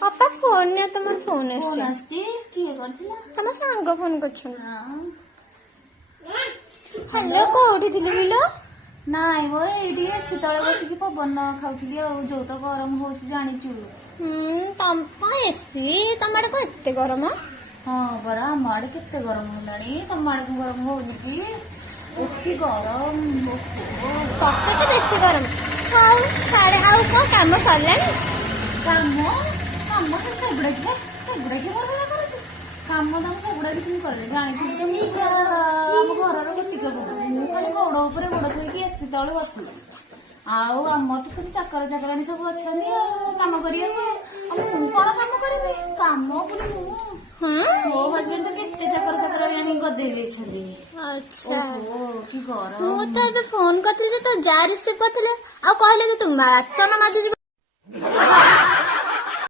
पापा फोन ने तुम फोन फोन आसची किए करथिला तुम सांग फोन कर हेलो कोठी थिली बिलो नाई वो एडी एसी तळे बसिकी पवन खाउथिली जो तो गरम होउची जानिचु तम एसी तम आड़े को एते गरम हाँ परा हम आड़े केते गरम होलानी तम आड़े को गरम होउनी की ओकी गरम तते तो बेसी गरम हाउ छाड़े आउ को काम सरलानी काम काम तो सेगुड़ा की बरबड़ा करूची काम दाम सेगुड़ा किसी मुझे करे जानी हम घर टिके मु खाली गोड़ उपर गोड़ थोकी एसी तले बसु आउ आम तो सब चाकर चाकराणी सब अच्छा काम करिया मु कौन काम करी काम पुणी मु मो हजबैंड तो केते चाकर चाकराणी गदे देछली अच्छा की गरम मु तो एबे फोन करथि तो जा रिसीव करथले आ कहले कि तुम बासन माजी